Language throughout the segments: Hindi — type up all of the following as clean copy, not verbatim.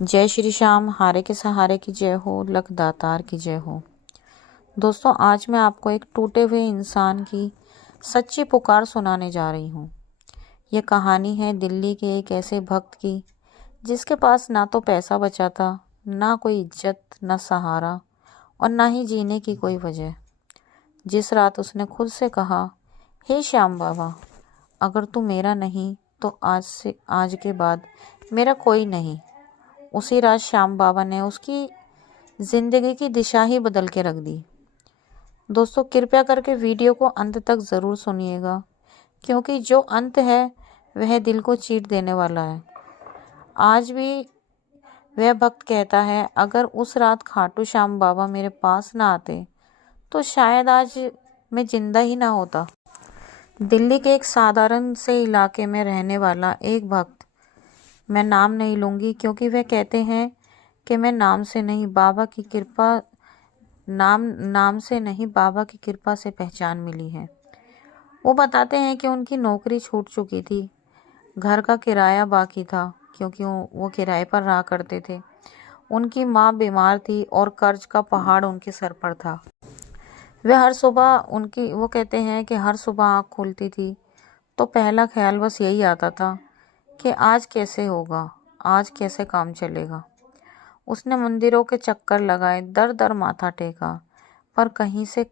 जय श्री श्याम, हारे के सहारे की जय हो, लख दातार की जय हो। दोस्तों, आज मैं आपको एक टूटे हुए इंसान की सच्ची पुकार सुनाने जा रही हूँ। यह कहानी है दिल्ली के एक ऐसे भक्त की जिसके पास ना तो पैसा बचा था, ना कोई इज्जत, ना सहारा और ना ही जीने की कोई वजह। जिस रात उसने खुद से कहा, हे श्याम बाबा, अगर तू मेरा नहीं तो आज के बाद मेरा कोई नहीं। उसी रात श्याम बाबा ने उसकी जिंदगी की दिशा ही बदल के रख दी। दोस्तों, कृपया करके वीडियो को अंत तक ज़रूर सुनिएगा, क्योंकि जो अंत है वह दिल को चीर देने वाला है। आज भी वह भक्त कहता है, अगर उस रात खाटू श्याम बाबा मेरे पास ना आते तो शायद आज मैं जिंदा ही ना होता। दिल्ली के एक साधारण से इलाके में रहने वाला एक भक्त, मैं नाम नहीं लूँगी क्योंकि वह कहते हैं कि मैं नाम से नहीं बाबा की कृपा से पहचान मिली है। वो बताते हैं कि उनकी नौकरी छूट चुकी थी, घर का किराया बाकी था क्योंकि वो किराए पर रहा करते थे। उनकी माँ बीमार थी और कर्ज का पहाड़ उनके सर पर था। वो कहते हैं कि हर सुबह आँख खुलती थी तो पहला ख्याल बस यही आता था कि आज कैसे होगा, आज कैसे काम चलेगा। उसने मंदिरों के चक्कर लगाए, दर दर माथा टेका, पर कहीं से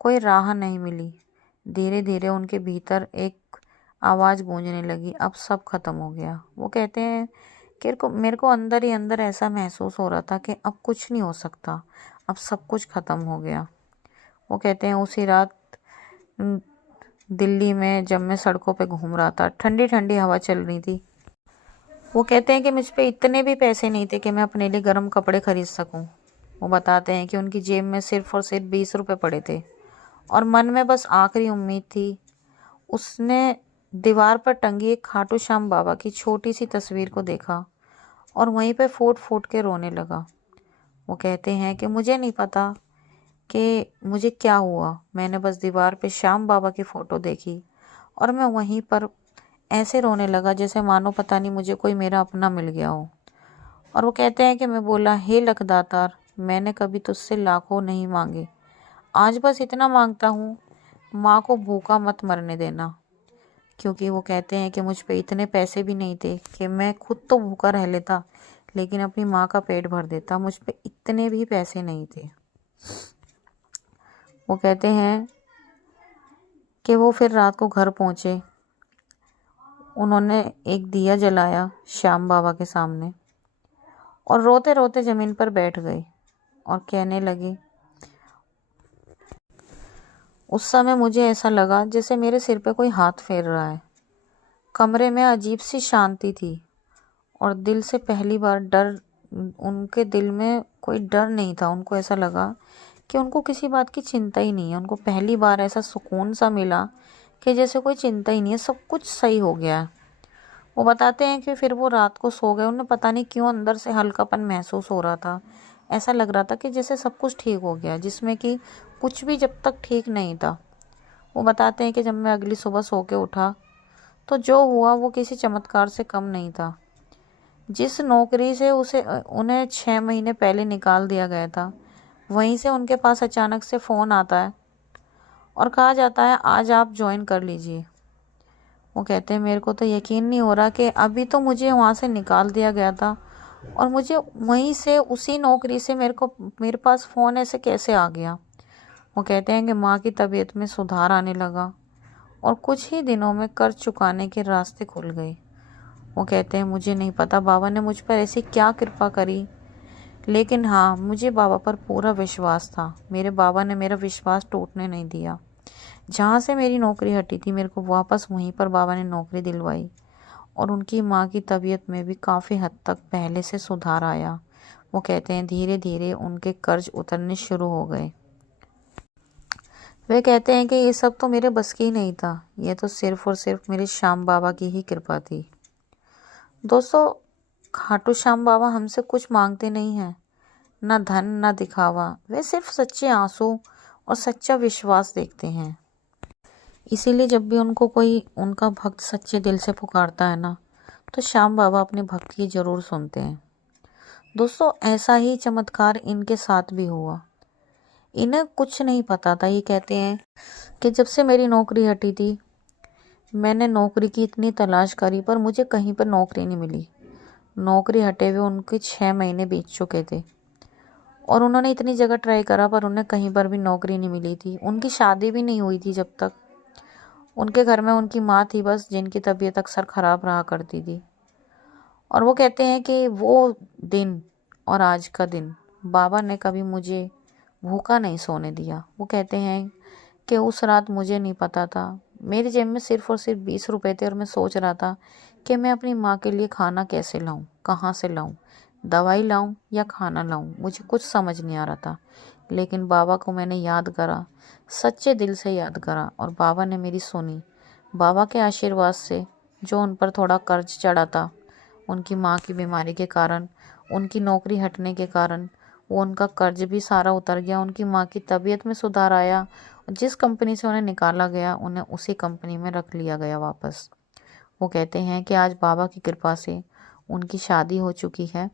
कोई राह नहीं मिली। धीरे धीरे उनके भीतर एक आवाज़ गूंजने लगी, अब सब खत्म हो गया। वो कहते हैं कि मेरे को अंदर ही अंदर ऐसा महसूस हो रहा था कि अब कुछ नहीं हो सकता, अब सब कुछ खत्म हो गया। वो कहते हैं उसी रात दिल्ली में जब मैं सड़कों पे घूम रहा था, ठंडी ठंडी हवा चल रही थी। वो कहते हैं कि मुझ पे इतने भी पैसे नहीं थे कि मैं अपने लिए गर्म कपड़े खरीद सकूं। वो बताते हैं कि उनकी जेब में सिर्फ और सिर्फ 20 रुपये पड़े थे और मन में बस आखिरी उम्मीद थी। उसने दीवार पर टंगी एक खाटू श्याम बाबा की छोटी सी तस्वीर को देखा और वहीं पे फूट फूट के रोने लगा। वो कहते हैं कि मुझे नहीं पता कि मुझे क्या हुआ, मैंने बस दीवार पे श्याम बाबा की फ़ोटो देखी और मैं वहीं पर ऐसे रोने लगा जैसे मानो पता नहीं मुझे कोई मेरा अपना मिल गया हो। और वो कहते हैं कि मैं बोला, हे लखदातार, मैंने कभी तुझसे लाखों नहीं मांगे, आज बस इतना मांगता हूँ, माँ को भूखा मत मरने देना। क्योंकि वो कहते हैं कि मुझ पे इतने पैसे भी नहीं थे कि मैं खुद तो भूखा रह लेता लेकिन अपनी माँ का पेट भर देता, मुझ पे इतने भी पैसे नहीं थे। वो कहते हैं कि वो फिर रात को घर पहुँचे। उन्होंने एक दिया जलाया श्याम बाबा के सामने और रोते रोते ज़मीन पर बैठ गए और कहने लगे, उस समय मुझे ऐसा लगा जैसे मेरे सिर पे कोई हाथ फेर रहा है। कमरे में अजीब सी शांति थी और दिल से पहली बार उनके दिल में कोई डर नहीं था। उनको ऐसा लगा कि उनको किसी बात की चिंता ही नहीं है। उनको पहली बार ऐसा सुकून सा मिला कि जैसे कोई चिंता ही नहीं है, सब कुछ सही हो गया है। वो बताते हैं कि फिर वो रात को सो गए। उन्हें पता नहीं क्यों अंदर से हल्कापन महसूस हो रहा था। ऐसा लग रहा था कि जैसे सब कुछ ठीक हो गया, जिसमें कि कुछ भी जब तक ठीक नहीं था। वो बताते हैं कि जब मैं अगली सुबह सो के उठा तो जो हुआ वो किसी चमत्कार से कम नहीं था। जिस नौकरी से उन्हें 6 महीने पहले निकाल दिया गया था, वहीं से उनके पास अचानक से फ़ोन आता है और कहा जाता है, आज आप ज्वाइन कर लीजिए। वो कहते हैं, मेरे को तो यकीन नहीं हो रहा कि अभी तो मुझे वहाँ से निकाल दिया गया था और मुझे वहीं से उसी नौकरी से मेरे पास फ़ोन ऐसे कैसे आ गया। वो कहते हैं कि माँ की तबीयत में सुधार आने लगा और कुछ ही दिनों में कर्ज चुकाने के रास्ते खुल गए। वो कहते हैं, मुझे नहीं पता बाबा ने मुझ पर ऐसी क्या कृपा करी, लेकिन हाँ, मुझे बाबा पर पूरा विश्वास था। मेरे बाबा ने मेरा विश्वास टूटने नहीं दिया। जहाँ से मेरी नौकरी हटी थी, मेरे को वापस वहीं पर बाबा ने नौकरी दिलवाई और उनकी माँ की तबीयत में भी काफ़ी हद तक पहले से सुधार आया। वो कहते हैं, धीरे धीरे उनके कर्ज उतरने शुरू हो गए। वे कहते हैं कि ये सब तो मेरे बस की नहीं था, ये तो सिर्फ और सिर्फ मेरे श्याम बाबा की ही कृपा थी। दोस्तों, खाटू श्याम बाबा हमसे कुछ मांगते नहीं हैं, ना धन ना दिखावा। वे सिर्फ सच्चे आंसू और सच्चा विश्वास देखते हैं। इसीलिए जब भी उनका भक्त सच्चे दिल से पुकारता है ना, तो श्याम बाबा अपने भक्त की ज़रूर सुनते हैं। दोस्तों ऐसा ही चमत्कार इनके साथ भी हुआ। इन्हें कुछ नहीं पता था। ये कहते हैं कि जब से मेरी नौकरी हटी थी, मैंने नौकरी की इतनी तलाश करी पर मुझे कहीं पर नौकरी नहीं मिली। नौकरी हटे हुए उनके 6 महीने बीत चुके थे और उन्होंने इतनी जगह ट्राई करा पर उन्हें कहीं पर भी नौकरी नहीं मिली थी। उनकी शादी भी नहीं हुई थी जब तक। उनके घर में उनकी माँ थी बस, जिनकी तबीयत अक्सर ख़राब रहा करती थी। और वो कहते हैं कि वो दिन और आज का दिन बाबा ने कभी मुझे भूखा नहीं सोने दिया। वो कहते हैं कि उस रात मुझे नहीं पता था, मेरी जेब में सिर्फ़ और सिर्फ 20 रुपए थे और मैं सोच रहा था कि मैं अपनी माँ के लिए खाना कैसे लाऊं, कहाँ से लाऊं, दवाई लाऊं या खाना लाऊं, मुझे कुछ समझ नहीं आ रहा था। लेकिन बाबा को मैंने याद करा, सच्चे दिल से याद करा और बाबा ने मेरी सुनी। बाबा के आशीर्वाद से जो उन पर थोड़ा कर्ज चढ़ा था, उनकी माँ की बीमारी के कारण, उनकी नौकरी हटने के कारण, वो उनका कर्ज भी सारा उतर गया। उनकी माँ की तबीयत में सुधार आया। जिस कंपनी से उन्हें निकाला गया, उन्हें उसी कंपनी में रख लिया गया वापस। वो कहते हैं कि आज बाबा की कृपा से उनकी शादी हो चुकी है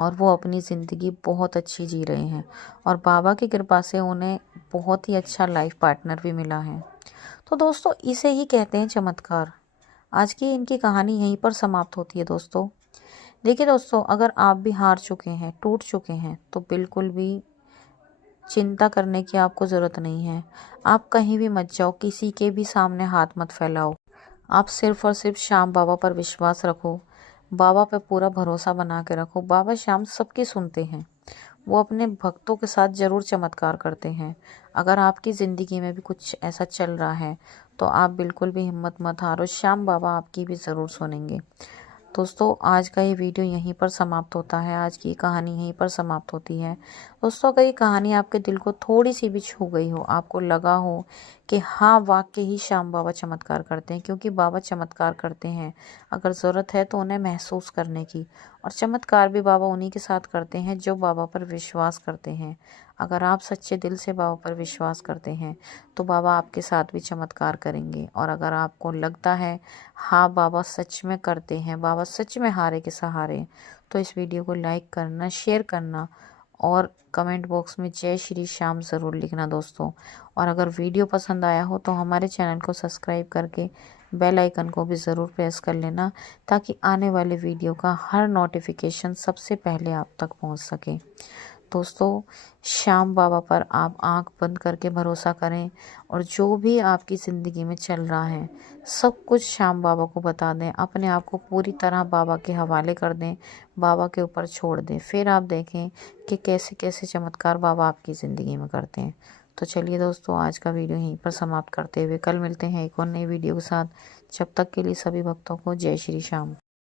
और वो अपनी ज़िंदगी बहुत अच्छी जी रहे हैं और बाबा की कृपा से उन्हें बहुत ही अच्छा लाइफ पार्टनर भी मिला है। तो दोस्तों इसे ही कहते हैं चमत्कार। आज की इनकी कहानी यहीं पर समाप्त होती है दोस्तों। देखिए दोस्तों, अगर आप भी हार चुके हैं, टूट चुके हैं, तो बिल्कुल भी चिंता करने की आपको ज़रूरत नहीं है। आप कहीं भी मत जाओ, किसी के भी सामने हाथ मत फैलाओ। आप सिर्फ़ और सिर्फ श्याम बाबा पर विश्वास रखो। बाबा पे पूरा भरोसा बना के रखो। बाबा श्याम सबकी सुनते हैं। वो अपने भक्तों के साथ ज़रूर चमत्कार करते हैं। अगर आपकी ज़िंदगी में भी कुछ ऐसा चल रहा है, तो आप बिल्कुल भी हिम्मत मत हारो। श्याम बाबा आपकी भी ज़रूर सुनेंगे। दोस्तों आज का ये वीडियो यहीं पर समाप्त होता है। आज की कहानी यहीं पर समाप्त होती है। दोस्तों अगर ये कहानी आपके दिल को थोड़ी सी भी छू गई हो, आपको लगा हो कि हाँ वाकई ही श्याम बाबा चमत्कार करते हैं, क्योंकि बाबा चमत्कार करते हैं, अगर ज़रूरत है तो उन्हें महसूस करने की। और चमत्कार भी बाबा उन्हीं के साथ करते हैं जो बाबा पर विश्वास करते हैं। अगर आप सच्चे दिल से बाबा पर विश्वास करते हैं तो बाबा आपके साथ भी चमत्कार करेंगे। और अगर आपको लगता है हाँ बाबा सच में करते हैं, बाबा सच में हारे के सहारे, तो इस वीडियो को लाइक करना, शेयर करना और कमेंट बॉक्स में जय श्री श्याम ज़रूर लिखना दोस्तों। और अगर वीडियो पसंद आया हो तो हमारे चैनल को सब्सक्राइब करके बेल आइकन को भी ज़रूर प्रेस कर लेना, ताकि आने वाले वीडियो का हर नोटिफिकेशन सबसे पहले आप तक पहुंच सके। दोस्तों श्याम बाबा पर आप आंख बंद करके भरोसा करें और जो भी आपकी ज़िंदगी में चल रहा है सब कुछ श्याम बाबा को बता दें। अपने आप को पूरी तरह बाबा के हवाले कर दें, बाबा के ऊपर छोड़ दें। फिर आप देखें कि कैसे कैसे चमत्कार बाबा आपकी ज़िंदगी में करते हैं। तो चलिए दोस्तों आज का वीडियो यहीं पर समाप्त करते हुए कल मिलते हैं एक और नई वीडियो के साथ। जब तक के लिए सभी भक्तों को जय श्री श्याम।